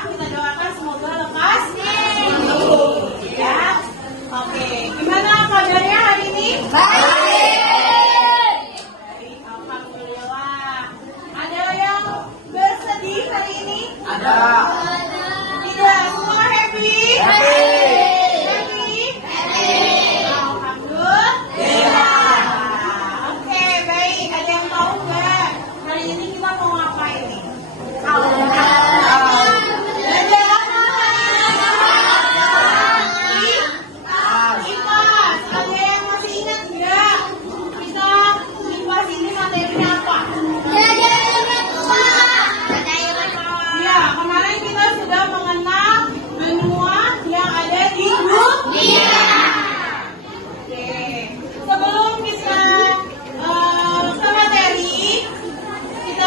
kita doakan semoga lekas ya. Oke, gimana kabarnya hari ini? Baik, alhamdulillah. Ada yang bersedih hari ini? Ada. Tidak, semua happy? Happy? Alhamdulillah. Oke, baik. Ada yang tahu nggak hari ini kita mau ngapain nih?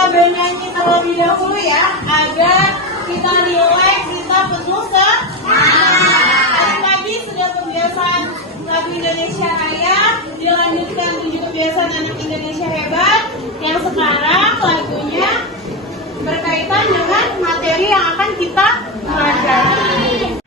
Bernyanyi terlebih dahulu ya, agar kita rileks, kita penuh semangat. Tadi sudah pembiasaan lagu Indonesia Raya, dilanjutkan 7 kebiasaan anak Indonesia hebat. Yang sekarang lagunya berkaitan dengan materi yang akan kita pelajari.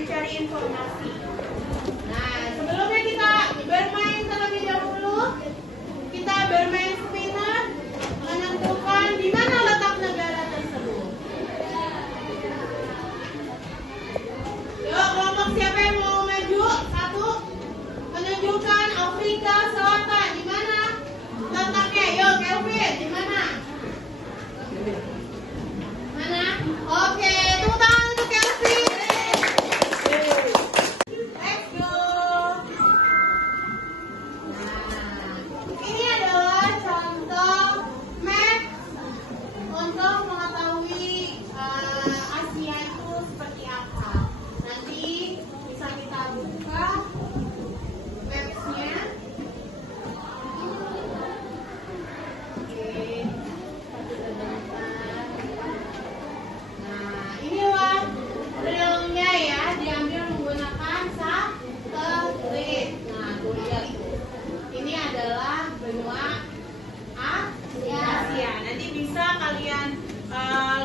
Cari informasi. Nah, sebelumnya kita bermain terlebih dahulu. Kita bermain spinner, menentukan di mana letak negara tersebut. Yuk, kelompok siapa yang mau maju? Satu, menunjukkan Afrika Selatan. Di mana letaknya? Yuk, Kelvin, di mana? Mana? Oke, tepuk tangan untuk Kelvin.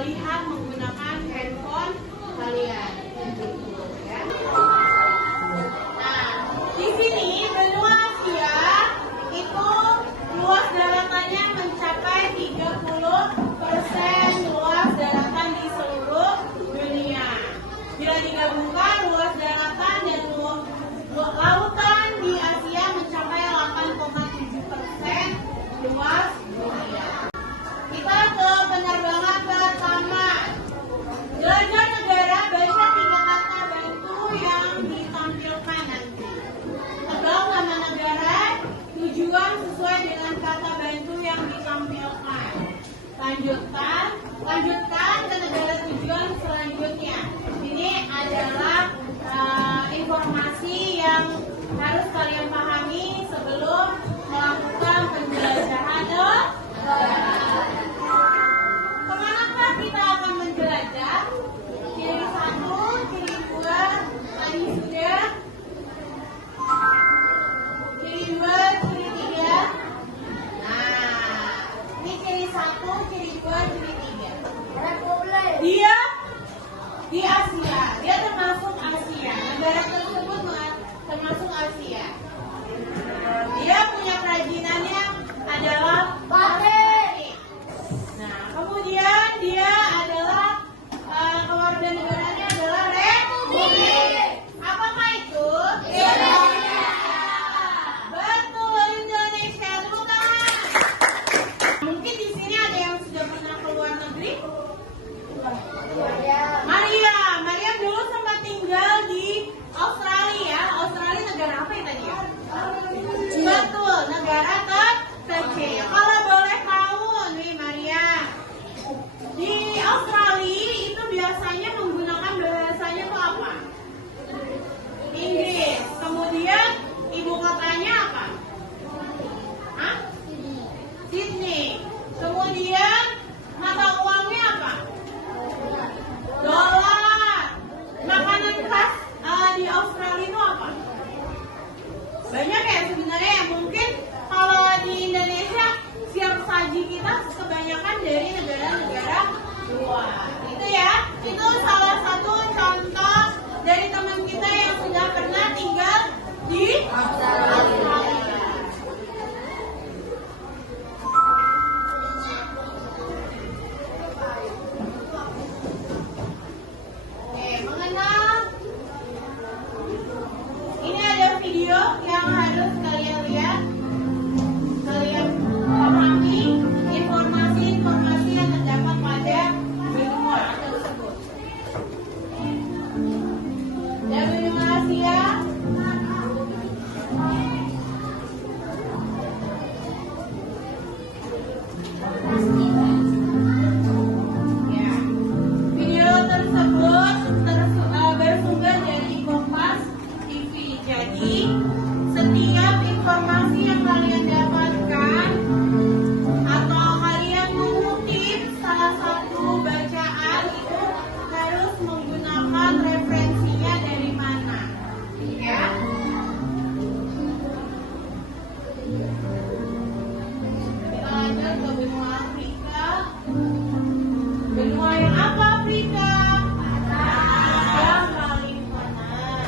Lihat menggunakan handphone. bahasanya menggunakan bahasanya itu apa? Inggris. Kemudian ibu kotanya apa? Hah? Sydney. Kemudian mata uangnya apa? Dolar. Makanan khas di Australia itu apa? Banyak ya sebenarnya ya. Mungkin kalau di Indonesia siap saji kita kebanyakan dari negara-negara luar. Itu ya. Itu salah satu contoh dari teman kita yang sudah pernah tinggal di Australia. Ini ada video yang harus kalian lihat, kalian pahami informasi-informasi yang terdapat pada benua tersebut. Dan benua Asia, ya. Video tersebut bersumber dari Kompas TV. Jadi setiap informasi yang kalian dapatkan atau kalian mengutip salah satu bacaan itu harus menggunakan referensinya dari mana, ya. Kita lanjut ke benua Afrika. Benua yang apa Afrika? Yang paling panas.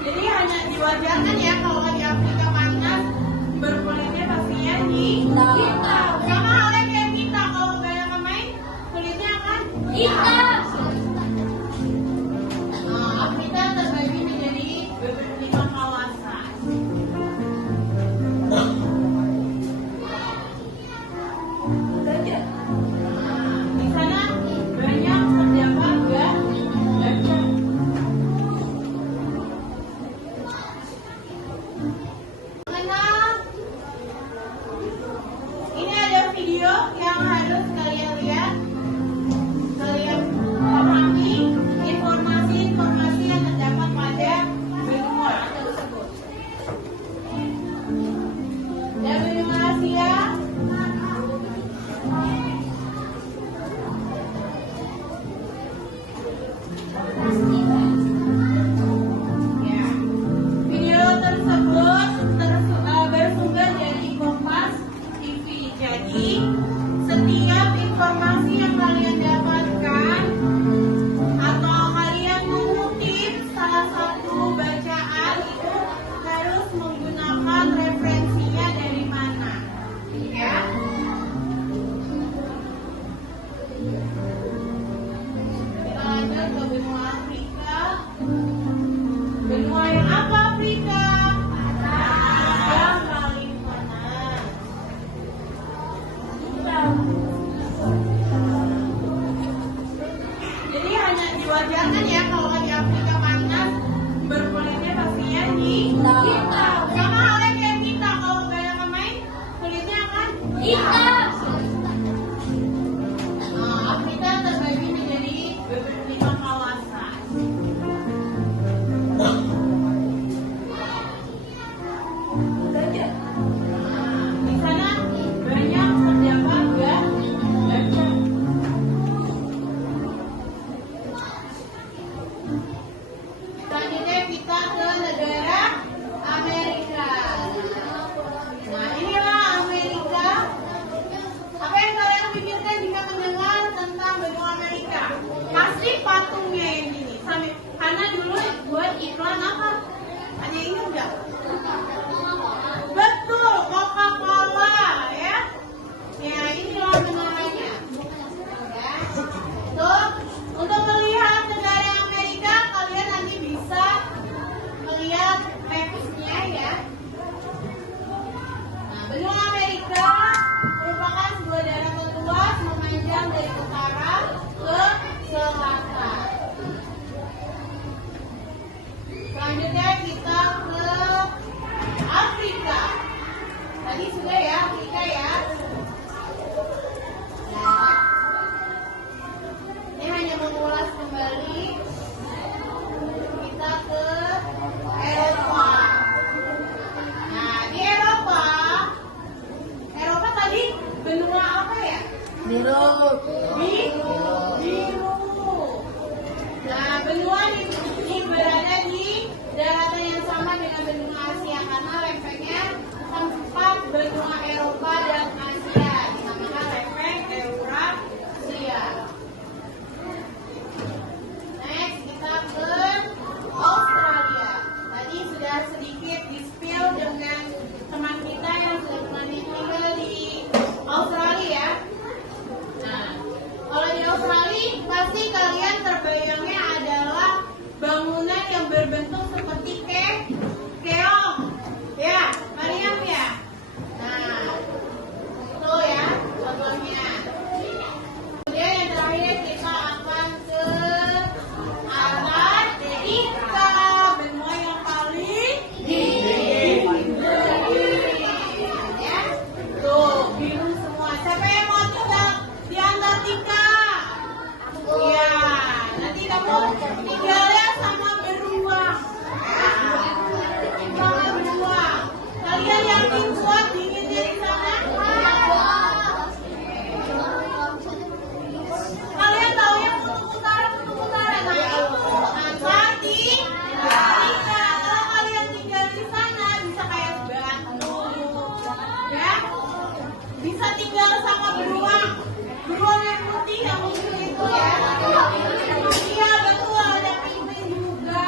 Jadi hanya diwajarkan ya kalau di Afrika panas, berkulitnya pastinya di hitam. Sama halnya kayak kita, kalau banyak pemain kulitnya akan hitam. Nah, Afrika terbagi menjadi 25 kawasan. Di sana banyak terdapat gajah. Mengenal, ini ada video yang harus kalian lihat, kalian pahami informasi-informasi yang terdapat pada benua tersebut. Dan benua Asia, ya. Video tersebut bersumber dari Kompas TV. Jadi setiap informasi yang kalian dapatkan atau kalian mengutip salah satu bacaan itu harus menggunakan referensinya dari mana, ya. Kita lanjut ke benua Afrika. Benua yang apa Afrika? Yang paling panas. Jadi hanya diwajarkan ya kalau di Afrika panas, berkulitnya pastinya di hitam. Sama halnya kayak kita, kalau banyak pemain kulitnya akan hitam. Nah, Afrika terbagi menjadi 25 kawasan. Di sana banyak terdapat gajah. Selanjutnya kita ke negara Amerika. Nah, inilah Amerika. Apa yang kalian pikirkan jika mendengar tentang benua Amerika? Pasti patungnya yang gini. Hana dulu buat iklan apa? Hanya ingat nggak? Betul, Coca-Cola ya. Ya, inilah menaranya. Ya. Tuh, untuk melihat negara Amerika, kalian nanti bisa melihat mapnya ya. Nah, benua Amerika merupakan sebuah daratan luas memanjang dari utara ke selatan. Selanjutnya kita ke Afrika. Tadi sudah ya, Afrika ya. balik. Kita ke Eropa. Nah, di Eropa tadi benua apa ya? Biru. Biru. Nah, benua ini berada di daratan yang sama dengan benua Asia karena lempengnya tempat benua Eropa dan Asia dinamakan lempeng Eurasia. Next kita ke Australia. Tadi sudah sedikit di-spill dengan teman kita yang sudah pernah tinggal di Australia. Nah, kalau di Australia pasti kalian terbayangnya adalah bangunan yang berbentuk seperti keong. Ya, Mariam ya. Nah, itu ya contohnya. Kemudian yang terakhir kita akan ke Antartika, benua yang paling dingin. Ya, tuh biru semua. Siapa yang mau tinggal di Antartika? Ya, nanti kamu tinggalnya sama beruang. Sama beruang. Kalian yakin kuat dinginnya di sana? Kalian tahu ya kutub utara? Nah itu Antartika. Kalau kalian tinggal di sana bisa kayak batu, ya. Bisa tinggal sama beruang yang putih yang muncul itu ya. Iya betul, ada penguin juga.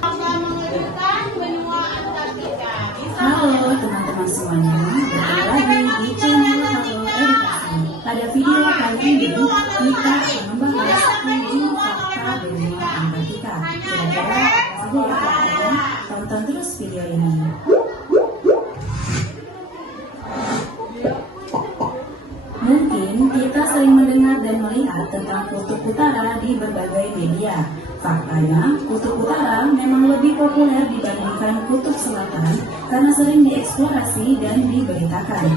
Akan mengejutkan benua Antartika. Bisa Halo teman-teman semuanya, berjumpa lagi di channel Halo Edukasi. Pada video kali ini kita akan membahas 7 fakta benua Antartika. Kira-kira apa saja ya teman-teman? Tonton terus video ini. Mungkin kita sering mendengar dan melihat tentang kutub utara di berbagai media. Faktanya, kutub utara memang lebih populer dibandingkan kutub selatan karena sering dieksplorasi dan diberitakan.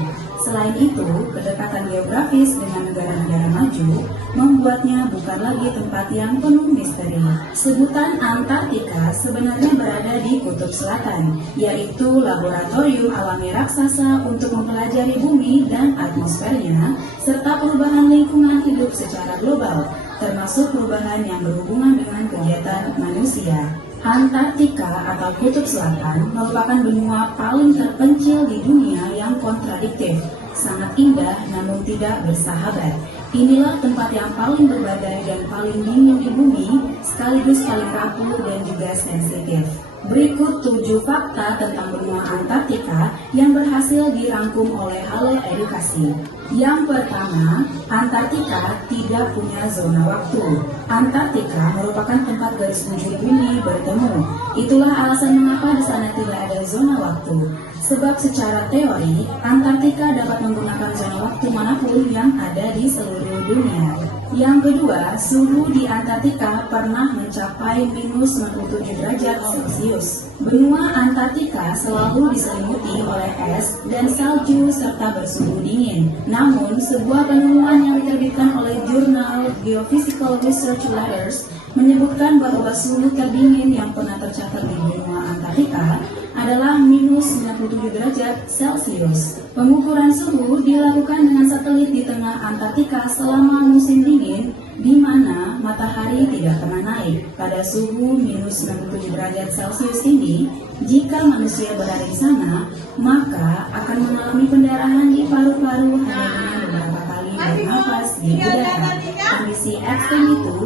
Selain itu, kedekatan geografis dengan negara-negara maju membuatnya bukan lagi tempat yang penuh misteri. Sebutan Antartika sebenarnya berada di kutub selatan, yaitu laboratorium alami raksasa untuk mempelajari bumi dan atmosfernya, serta perubahan lingkungan hidup secara global, termasuk perubahan yang berhubungan dengan kegiatan manusia. Antartika atau Kutub Selatan merupakan benua paling terpencil di dunia yang kontradiktif, sangat indah namun tidak bersahabat. Inilah tempat yang paling berbadai dan paling dingin di bumi, sekaligus paling rapuh dan juga sensitif. Berikut 7 fakta tentang benua Antartika yang berhasil dirangkum oleh Halo Edukasi. Yang pertama, Antartika tidak punya zona waktu. Antartika merupakan tempat garis bujur bumi bertemu. Itulah alasan mengapa di sana tidak ada zona waktu. Sebab secara teori, Antartika dapat menggunakan zona waktu manapun yang ada di seluruh dunia. Yang kedua, suhu di Antartika pernah mencapai minus 97 derajat Celcius. Benua Antartika selalu diselimuti oleh es dan salju serta bersuhu dingin. Namun, sebuah penemuan yang diterbitkan oleh jurnal Geophysical Research Letters menyebutkan bahwa suhu terdingin yang pernah tercatat di benua Antartika adalah minus 97 derajat Celcius. Pengukuran suhu dilakukan dengan satelit di tengah Antartika selama musim dingin, di mana matahari tidak pernah naik. Pada suhu minus 97 derajat Celcius ini, jika manusia berada di sana, maka akan mengalami pendarahan di paru-paru hanya dengan beberapa kali bernafas di udara. Kondisi ekstrem itu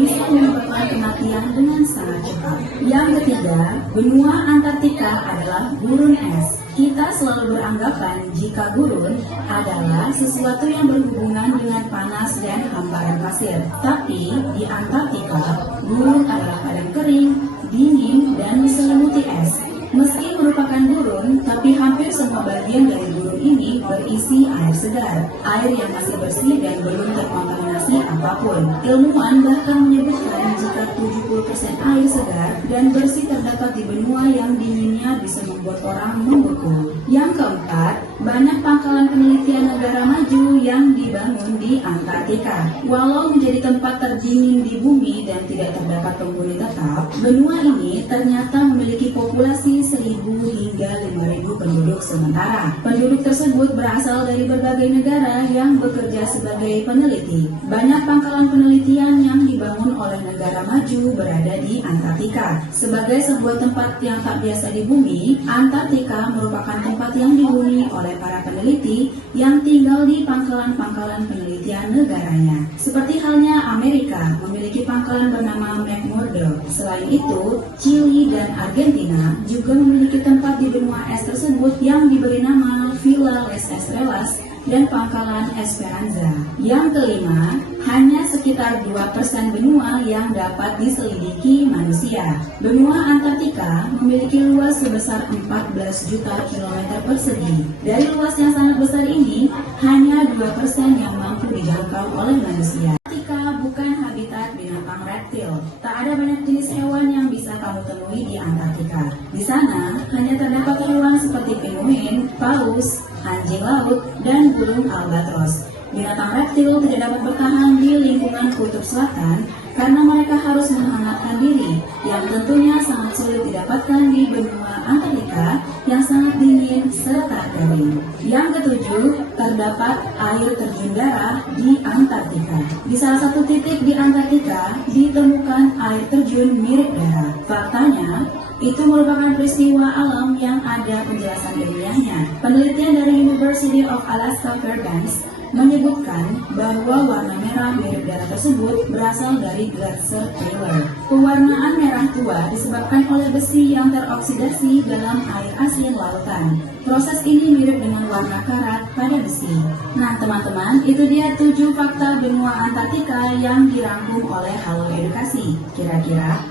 bisa menyebabkan kematian dengan sangat cepat. Yang ketiga, benua Antartika adalah gurun es. Kita selalu beranggapan jika gurun adalah sesuatu yang berhubungan dengan panas dan hamparan pasir. Tapi di Antartika, gurun adalah padang kering, dingin, dan diselimuti es. Meski merupakan gurun, tapi hampir semua bagian dari gurun ini berisi air segar, air yang masih bersih dan belum terkontaminasi apapun. Ilmuwan bahkan menyebutkan jika 70% air segar dan bersih terdapat di benua yang dinginnya bisa membuat orang membeku. Yang keempat, banyak pangkalan penelitian negara maju yang dibangun di Antartika. Walau menjadi tempat terdingin di bumi dan tidak terdapat penghuni tetap, benua ini ternyata memiliki populasi 1.000 hingga 5.000 penduduk sementara. Penduduk tersebut berasal dari berbagai negara yang bekerja sebagai peneliti. Banyak pangkalan penelitian yang dibangun oleh negara maju berada di Antartika. Sebagai sebuah tempat yang tak biasa di bumi, Antartika merupakan tempat yang dihuni oleh para peneliti yang tinggal di pangkalan-pangkalan penelitian negaranya. Seperti halnya Amerika memiliki pangkalan bernama McMurdo. Selain itu, Chili dan Argentina juga memiliki tempat di benua es tersebut yang diberi nama Villa Las Estrellas dan pangkalan Esperanza. Yang kelima, hanya sekitar 2% benua yang dapat diselidiki manusia. Benua Antartika memiliki luas sebesar 14 juta kilometer persegi. Dari luas yang sangat besar ini, hanya 2% yang mampu dijangkau oleh manusia. Antartika bukan habitat binatang reptil. Tak ada banyak jenis hewan yang bisa kamu temui di Antartika. Di sana hanya terdapat hewan seperti penguin, paus, anjing laut, dan burung albatros. Binatang reptil tidak dapat bertahan di lingkungan kutub selatan karena mereka harus menghangatkan diri, yang tentunya sangat sulit didapatkan di benua Antartika yang sangat dingin serta kering. Yang ketujuh, terdapat air terjun darah di Antartika. Di salah satu titik di Antartika ditemukan air terjun mirip darah. Faktanya, itu merupakan peristiwa alam yang ada penjelasan ilmiahnya. Penelitian dari University of Alaska Fairbanks menyebutkan bahwa warna merah mirip darah tersebut berasal dari Glacier Taylor. Pewarnaan merah tua disebabkan oleh besi yang teroksidasi dalam air asin lautan. Proses ini mirip dengan warna karat pada besi. Nah teman-teman, itu dia 7 fakta benua Antartika yang dirangkum oleh Halo Edukasi. Kira-kira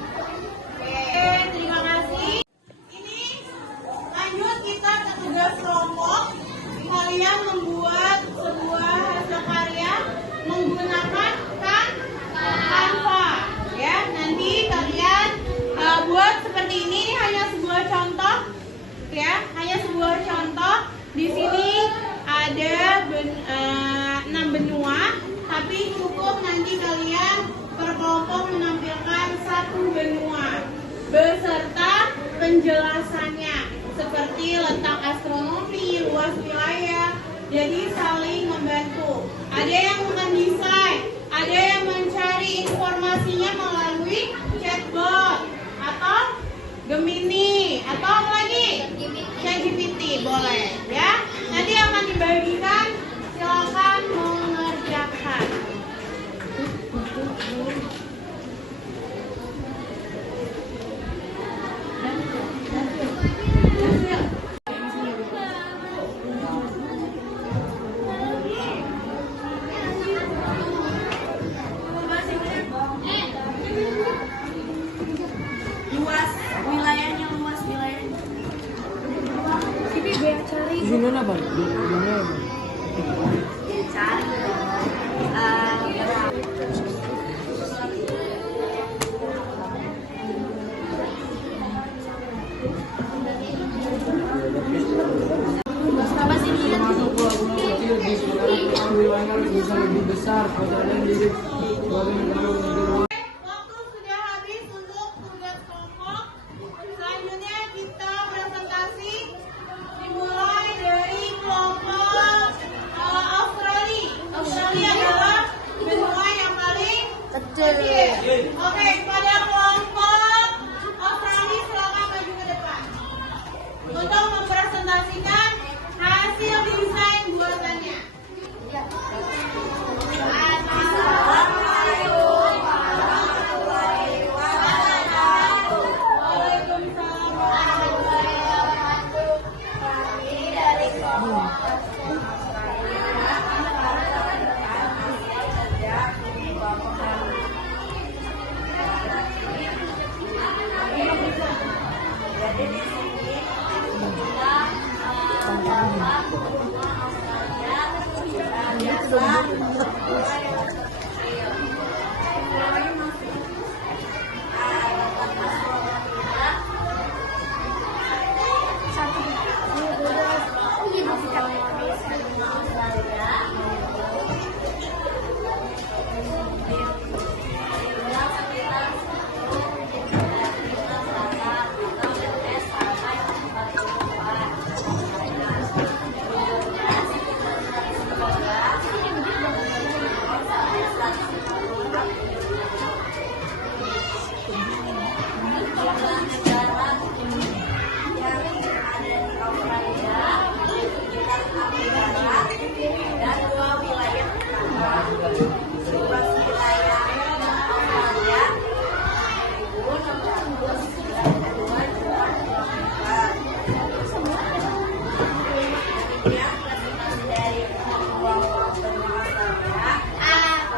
kelompok, kalian membuat sebuah hasil karya menggunakan Canva, ya. Nanti kalian buat seperti ini, hanya sebuah contoh, ya, hanya sebuah contoh. Di sini ada 6 benua, tapi cukup nanti kalian per kelompok menampilkan 1 benua beserta penjelasannya. Seperti letak astronomi, luas wilayah, jadi saling membantu. Ada yang mendesain, ada yang mencari informasinya melalui chatbot atau Gemini atau apa lagi? ChatGPT boleh, ya. Nanti akan dibagikan, silakan mengerjakan. Gimana Bang? Gimana Bang? Bisa lebih besar kalau ada yang lirik. Waktu sudah habis untuk tugas kelompok. Selanjutnya kita presentasi, dimulai dari kelompok Australia. Australia adalah benua yang paling kecil. Oke, pada kelompok Australia silakan maju ke depan untuk mempresentasikan hasil desain buatannya. dan 2 wilayah utara. Luas wilayah Australia 1.692 demikian presentasi dari kelompok benua Australia.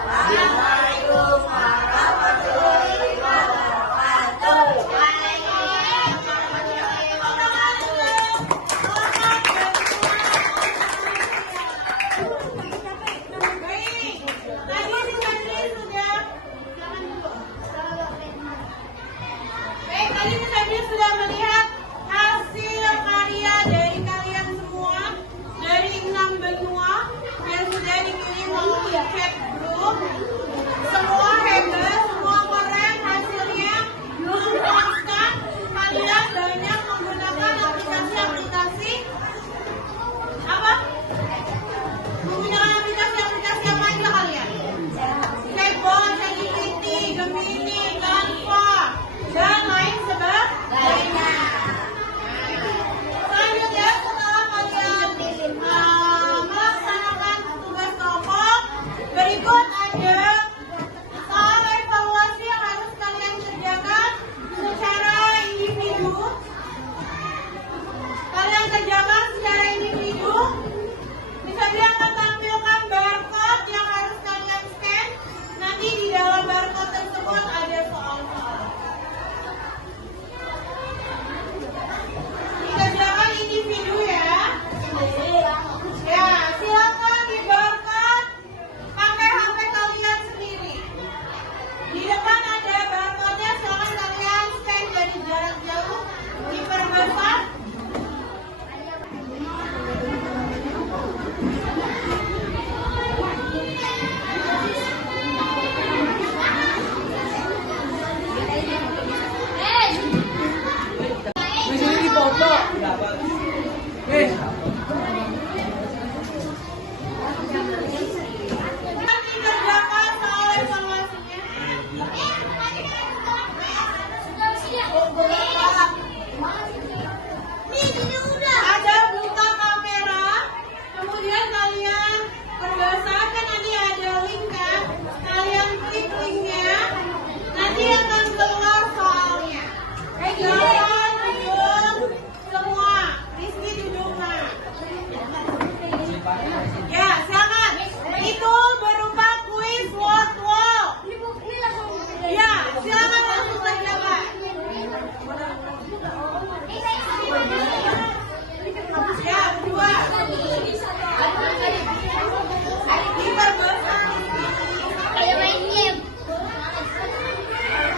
Assalamualaikum warahmatullahi wabarakatuh. Tadi Febri sudah melihat hasil karya dari kalian semua dari 6 benua yang sudah dikirim melalui chat group. Semua hebat, semua keren hasilnya, belum konstan. Kalian banyak menggunakan aplikasi-aplikasi apa? Menggunakan aplikasi-aplikasi apa aja kalian? Chatbot, ChatGPT, Gemini, Canva, dan lain sebagainya. Selanjutnya setelah kalian melaksanakan tugas kelompok, berikut ada soal evaluasi yang harus kalian kerjakan secara individu. Kalian kerjakan secara individu. Bisa akan tampilkan barcode yang harus kalian scan. Nanti di dalam barcode tersebut ada soal-soal. Dikerjakan individu ya. Ya, silakan di barcode pakai HP kalian sendiri. Di depan ada barcode-nya, silakan kalian scan dari jarak jauh, diperbesar. Di sini dipoto. Dikerjakan soal evaluasinya. Ada buka kamera, kemudian kalian perbasakan, nanti ada link kan, kalian klik linknya, nanti akan keluar soalnya. Jangan duduk semua, Rizky duduk nah. Ya, silakan. Itu berupa kuis word wall. Ya, silakan langsung kerjakan. Ya, berdua. Diperbesar.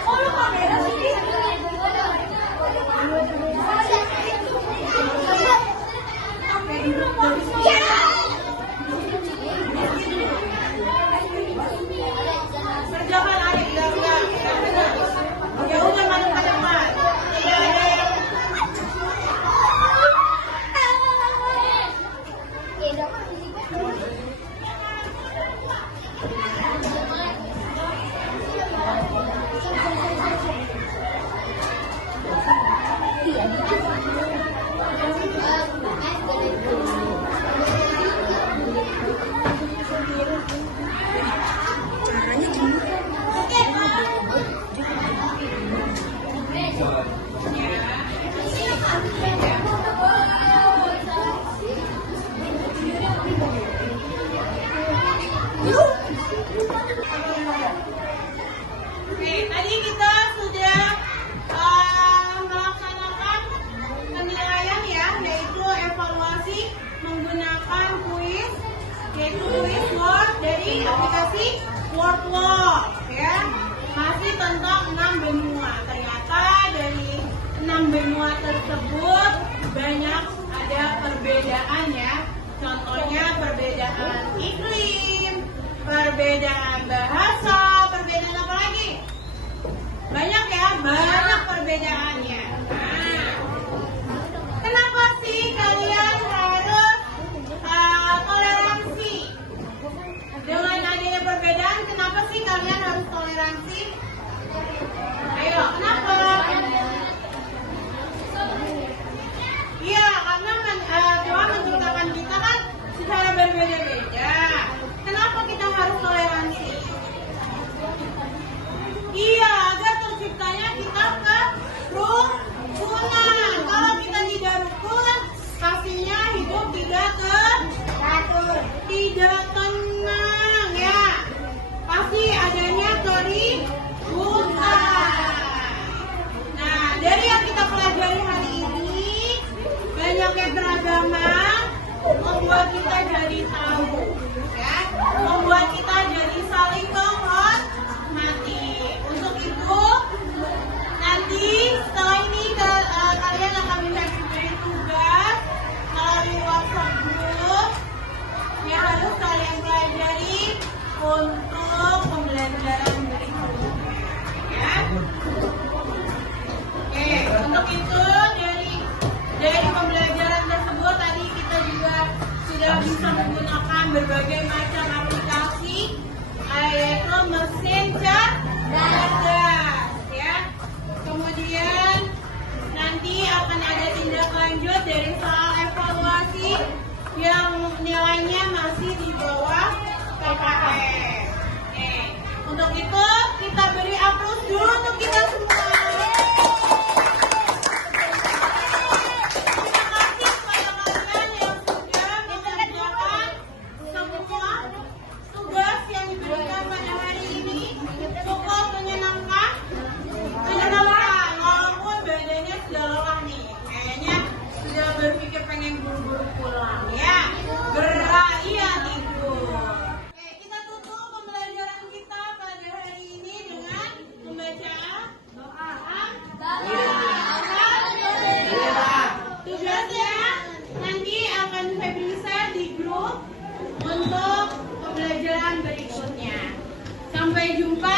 Oh, lu kamera sih? Kerjakan adik, udah. Ya udah, maju ke depan. Tidak ada yang Oke, tadi kita sudah melaksanakan penilaian ya, yaitu evaluasi menggunakan kuis, yaitu kuis Word dari aplikasi Wordwall ya. Masih tentang 6 benua. Ternyata dari 6 benua tersebut banyak ada perbedaan ya. Contohnya perbedaan iklim, perbedaan bahasa, perbedaan apa lagi? Banyak ya, banyak perbedaannya. Nah, kenapa sih kalian harus toleransi? Dengan adanya perbedaan, kenapa sih kalian harus toleransi? Ayo, kenapa? Iya, karena Tuhan menciptakan kita untuk pembelajaran berikutnya. Ya. Oke, untuk itu dari pembelajaran tersebut tadi kita juga sudah bisa menggunakan berbagai macam aplikasi, yaitu mesin cerdas, ya. Kemudian nanti akan ada tindak lanjut dari soal evaluasi yang nilainya masih di bawah KKM. Untuk itu kita beri aplaus dulu untuk kita semua. Terima kasih kepada kalian yang sudah mengerjakan semua tugas yang diberikan pada hari ini. Cukup menyenangkan, walaupun badannya sudah lelah nih. Kayaknya sudah berpikir pengen buru-buru pulang, ya. Gerak, iya tidur. Oke, kita tutup pembelajaran kita pada hari ini dengan membaca doa. Tugasnya nanti akan Febri share di grup untuk pembelajaran berikutnya. Sampai jumpa